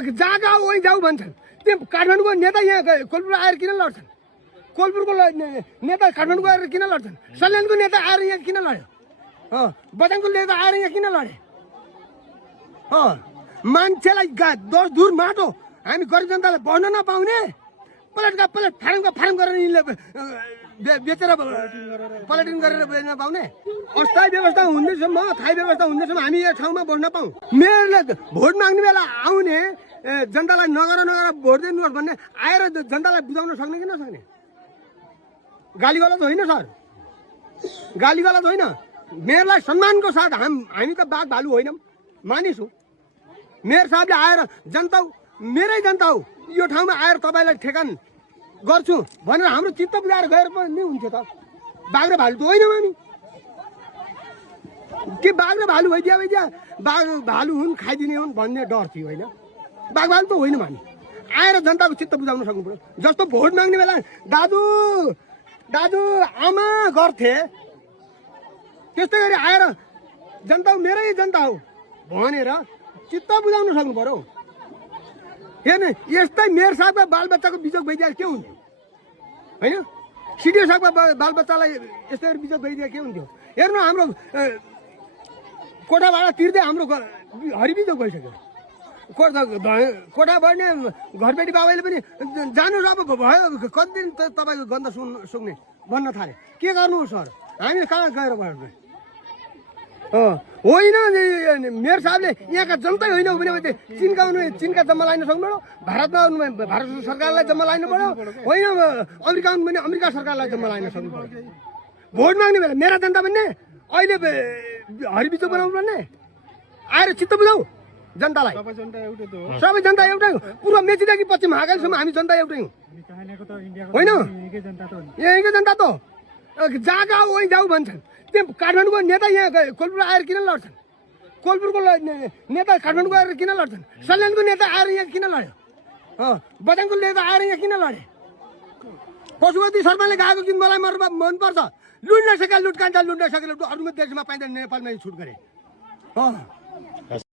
जहाँ कहाँ वहीँ जाऊ भन्छन्। त्यो काठमाडौँको नेता यहाँ कोलपुर आएर किन लड्छन्? कोलपुरको नेता काठमाडौँ आएर किन लड्छन्? सल्यानको नेता आएर यहाँ किन लड्यो? बझाङको नेता आएर यहाँ किन लडे? मान्छेलाई दस धुर माटो हामी गरिब जनतालाई बढ्न नपाउने, प्लेटका प्लेट फारमका फारम गरेर यिनले बेचेर पलेटिङ गरेर बेच्न पाउने। अस्थायी व्यवस्था हुँदैसम्म, थायी व्यवस्था हुँदैसम्म हामी यो ठाउँमा बस्न पाऊँ। मेयरले भोट माग्ने बेला आउने जनतालाई नगर नगर भोट दिनुहोस् भन्ने आएर जनतालाई बुझाउन सक्ने कि नसक्ने? गाली गलत होइन सर, गाली गलत होइन। मेयरलाई सम्मानको साथ हामी त बाघ भालु होइनौँ, मानिस हौ। मेयर साहबले आएर जनता मेरै जनता हो, यो ठाउँमा आएर तपाईँलाई ठेकान गर्छु भनेर हाम्रो चित्त बुझाएर गएर पनि हुन्थ्यो त। बाघ र भालु त होइनौँ हामी। के बाघ र भालु भइदिया बाघ भालु हुन् खाइदिने हुन् भन्ने डर थियो होइन? बाघ भालु त होइनौँ हामी। आएर जनताको चित्त बुझाउन सक्नु पर्यो। जस्तो भोट माग्ने बेला दाजु आमा गर्थे, त्यस्तै गरी आएर जनता मेरै जनता हो भनेर चित्त बुझाउन सक्नु पर्यो। हेर्नु, यस्तै मेयर साहबका बालबच्चाको बिजोग भइदिए के हुन्थ्यो होइन? सिडिओ साहबका बालबच्चालाई यस्तै गरी बिजोग भइदिए के हुन्थ्यो? हेर्नु, हाम्रो कोठा भाडा तिर्दै हाम्रो हरिबिजोग भइसक्यो। कोठा बढ्ने घरबेटी बाबाले पनि जानुहोस् अब भयो कति दिन तपाईँको गन्ध सुक्ने भन्न थाले। के गर्नु सर, हामी कहाँ गएर बढ्ने? होइन, मेयर साहबले यहाँका जनतै होइन भने चिनका जम्मा लाइन सक्नु पर्यो, भारतमा आउनु भारत सरकारलाई जम्मा लाइनु पर्यो, होइन अमेरिका आउनु भने अमेरिका सरकारलाई जम्मा लाइन सक्नु पर्यो। भोट माग्ने बेला मेरा जनता भन्ने, अहिले हरिबिजोग बनाउनु पर्ने। आएर चित्त बुझाऊ जनतालाई। सबै जनता एउटै हो। पूर्व मेचीदेखि पश्चिम महाकालीसम्म हामी जनता एउटै हौँ होइन? यहीँको जनता त जहाँ कहाँ वहीँ जाऊ भन्छन्। त्यो काठमाडौँको नेता यहाँ कोलपुर आएर किन लड्छन्? कोलपुरको नेता काठमाडौँ आएर किन लड्छन्? सल्यानको नेता आएर यहाँ किन लड्यो? बझाङको नेता आएर यहाँ किन लडे? पशुपति शर्माले गएको कि मलाई मनपर्छ, लुट्न सके लुट कान्छ, लुट्न सके अरू देशमा पाइँदैन, नेपालमा छुट गरे।